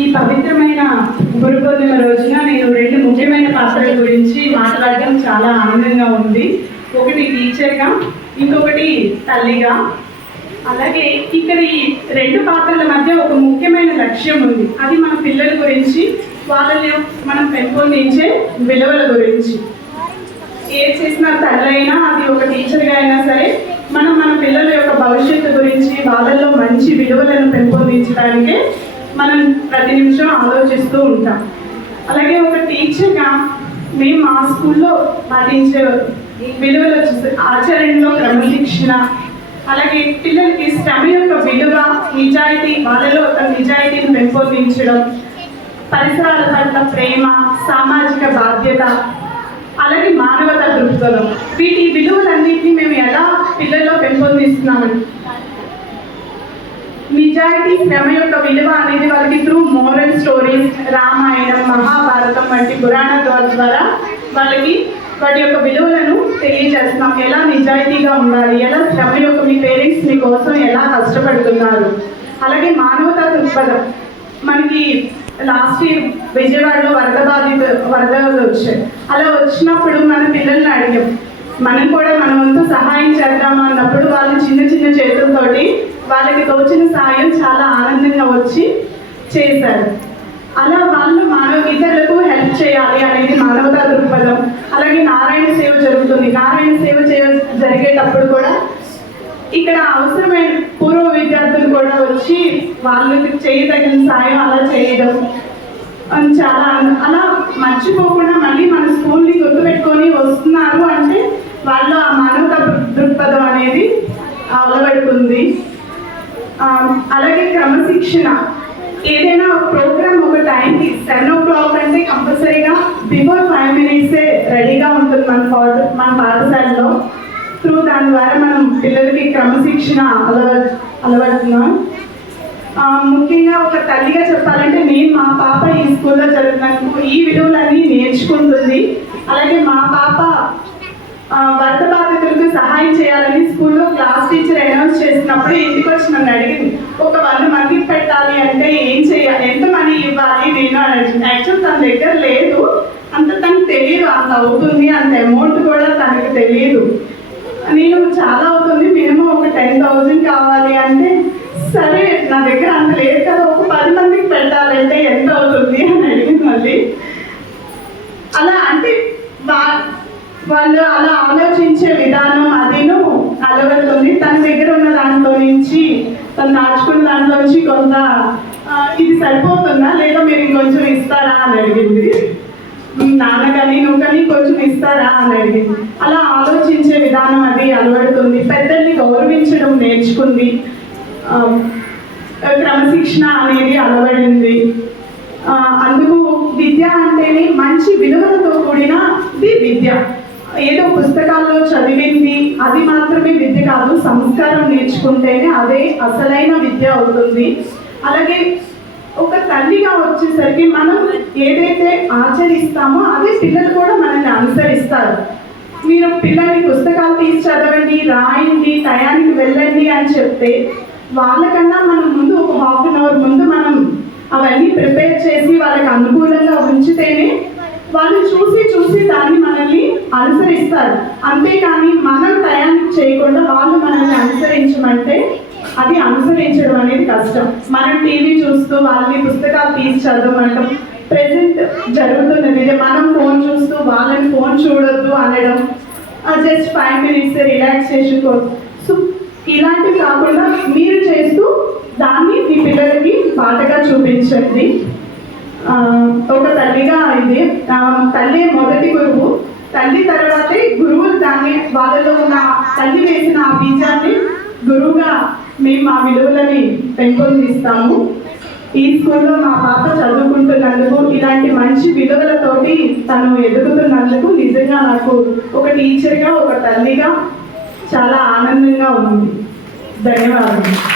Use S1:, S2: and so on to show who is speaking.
S1: ఈ పవిత్రమైన గురుపూర్ణిమ రోజున నేను రెండు ముఖ్యమైన పాత్రల గురించి మాట్లాడడం చాలా ఆనందంగా ఉంది. ఒకటి టీచర్గా ఇంకొకటి తల్లిగా. అలాగే ఇక్కడ ఈ రెండు పాత్రల మధ్య ఒక ముఖ్యమైన లక్ష్యం ఉంది. అది మన పిల్లల గురించి వాళ్ళని మనం పెంపొందించే విలువల గురించి. ఏ చేసిన తల్లి అయినా అది ఒక టీచర్గా అయినా సరే మనం మన పిల్లల యొక్క భవిష్యత్తు గురించి వాళ్ళల్లో మంచి విలువలను పెంపొందించడానికే మనం ప్రతి నిమిషం ఆలోచిస్తూ ఉంటాం. అలాగే ఒక టీచర్గా మేము మా స్కూల్లో పాటించే విలువలు వచ్చేసి ఆచరణలో క్రమశిక్షణ అలాగే పిల్లలకి శ్రమ యొక్క విలువ నిజాయితీ వాళ్ళలో ఒక నిజాయితీని పెంపొందించడం పరిసరాల పట్ల ప్రేమ సామాజిక బాధ్యత అలాగే మానవత దృక్పథం. వీటి విలువలన్నింటినీ మేము ఎలా పిల్లల్లో పెంపొందిస్తున్నామని నిజాయితీ శ్రమ యొక్క విలువ అనేది వాళ్ళకి through moral stories Ramayanam Mahabharatam వంటి పురాణాల ద్వారా వాళ్ళకి వాటి యొక్క విలువలను తెలియజేస్తున్నాం. ఎలా నిజాయితీగా ఉండాలి? ఎలా శ్రమ యొక్క మీ పేరెంట్స్ మీ కోసం ఎలా కష్టపడుతున్నారు? అలాగే మానవతా దృక్పథం. మనకి లాస్ట్ ఇయర్ విజయవాడలో వరద బాధిత వరదలు వచ్చాయి. అలా వచ్చినప్పుడు మన పిల్లల్ని అడిగాం. మనం కూడా మన వంతు సహాయం చేద్దామా అన్నప్పుడు వాళ్ళు చిన్న చిన్న చేతులతోటి వాళ్ళకి తోచిన సాయం చాలా ఆనందంగా వచ్చి చేశారు. అలా వాళ్ళు మానవ ఇతరులకు హెల్ప్ చేయాలి అనేది మానవతా దృక్పథం. అలాగే నారాయణ సేవ జరుగుతుంది. నారాయణ సేవ చేయ జరిగేటప్పుడు కూడా ఇక్కడ అవసరమైన పూర్వ విద్యార్థులు కూడా వచ్చి వాళ్ళకి చేయదగిన సాయం అలా చేయడం చాలా అలా మర్చిపోకుండా మళ్ళీ మన స్కూల్ని గుర్తుపెట్టుకొని వస్తున్నారు అంటే వాళ్ళు ఆ మానవత దృక్పథం అనేది అలవడుతుంది అలాగే క్రమశిక్షణ. ఏదైనా ఒక ప్రోగ్రామ్ ఒక టైంకి సెవెన్ ఓ క్లాక్ అంటే కంపల్సరీగా బిఫోర్ ఫైవ్ మినిట్సే రెడీగా ఉంటుంది మన పాఠ మన పాఠశాలలో. త్రూ దాని ద్వారా మనం పిల్లలకి క్రమశిక్షణ అలవ అలవడుతున్నాం. ముఖ్యంగా ఒక తల్లిగా చెప్పాలంటే నేను మా పాప ఈ స్కూల్లో చదువుతున్నందుకు ఈ విలువలన్నీ నేర్చుకుంటుంది. అలాగే మా పాప వరద బాధితులకు సహాయం చేయాలని స్కూల్లో క్లాస్ టీచర్ అనౌన్స్ చేసినప్పుడు ఇంటికి వచ్చి నన్ను అడిగింది ఒక వంద మందికి పెట్టాలి అంటే ఏం చేయాలి? ఎంత మనీ ఇవ్వాలి? నేను యాక్చువల్ తన దగ్గర లేదు. అంత తనకు తెలియదు అంత అవుతుంది అంత అమౌంట్ కూడా తనకు తెలియదు నేను చాలా అవుతుంది మినిమం ఒక టెన్ థౌజండ్ కావాలి అంటే సరే నా దగ్గర అంత లేదు కదా ఒక పది మందికి పెట్టాలంటే ఎంత అవుతుంది అని అడిగింది మళ్ళీ. అలా అంటే వా- వాళ్ళు అలా ఆలోచించే విధానం అదిను అలవడుతుంది తన దగ్గర ఉన్న దాంట్లో నుంచి తను దాచుకున్న దాంట్లో నుంచి కొంత ఇది సరిపోతుందా? లేదా మీరు ఇంకొంచెం ఇస్తారా అని అడిగింది. నాన్న కానీ నువ్వు కానీ కొంచెం ఇస్తారా అని అడిగింది. అలా ఆలోచించే విధానం అది అలవడుతుంది. పెద్దల్ని గౌరవించడం నేర్చుకుంది. క్రమశిక్షణ అనేది అలవడింది. అందుకు విద్య అంటేనే మంచి విలువలతో కూడినది విద్య. ఏదో పుస్తకాల్లో చదివింది అది మాత్రమే విద్య కాదు సంస్కారం నేర్చుకుంటేనే అదే అసలైన విద్య అవుతుంది. అలాగే ఒక తల్లిగా వచ్చేసరికి మనం ఏదైతే ఆచరిస్తామో అదే పిల్లలు కూడా మనల్ని అనుసరిస్తారు. మీరు పిల్లల్ని పుస్తకాలు తీసి చదవండి రాయండి టయానికి వెళ్ళండి అని చెప్తే వాళ్ళకన్నా మనం ముందు ఒక హాఫ్ అన్ అవర్ ముందు మనం అవన్నీ ప్రిపేర్ చేసి వాళ్ళకి అనుకూలంగా ఉంచితేనే వాళ్ళు చూసి చూసి దాన్ని మనల్ని అనుసరిస్తారు. అంతేకాని మనం ప్రయాణం చేయకుండా వాళ్ళు మనల్ని అనుసరించమంటే అది అనుసరించడం అనేది కష్టం. మనం టీవీ చూస్తూ వాళ్ళని పుస్తకాలు తీసి చదవమంటాం. ప్రెసెంట్ జరుగుతున్నది మనం ఫోన్ చూస్తూ వాళ్ళని ఫోన్ చూడొద్దు అనడం జస్ట్ ఫైవ్ మినిట్స్ రిలాక్సేషన్ కోసం ఇలాంటివి కాకుండా మీరు చేస్తూ దాన్ని మీ పిల్లలకి బాటగా చూపించండి. ఒక తల్లిగా ఇది తల్లి మొదటి గురువు. తల్లి తర్వాతే గురువులు దాన్ని వాళ్ళలో ఉన్న తల్లి వేసిన ఆ బీజాన్ని గురువుగా మేము మా విలువలని పెంపొందిస్తాము. ఈ స్కూల్లో మా పాప చదువుకుంటున్నందుకు ఇలాంటి మంచి విలువలతోటి తను ఎదుగుతున్నందుకు నిజంగా నాకు ఒక టీచర్గా ఒక తల్లిగా చాలా ఆనందంగా ఉంది. ధన్యవాదాలు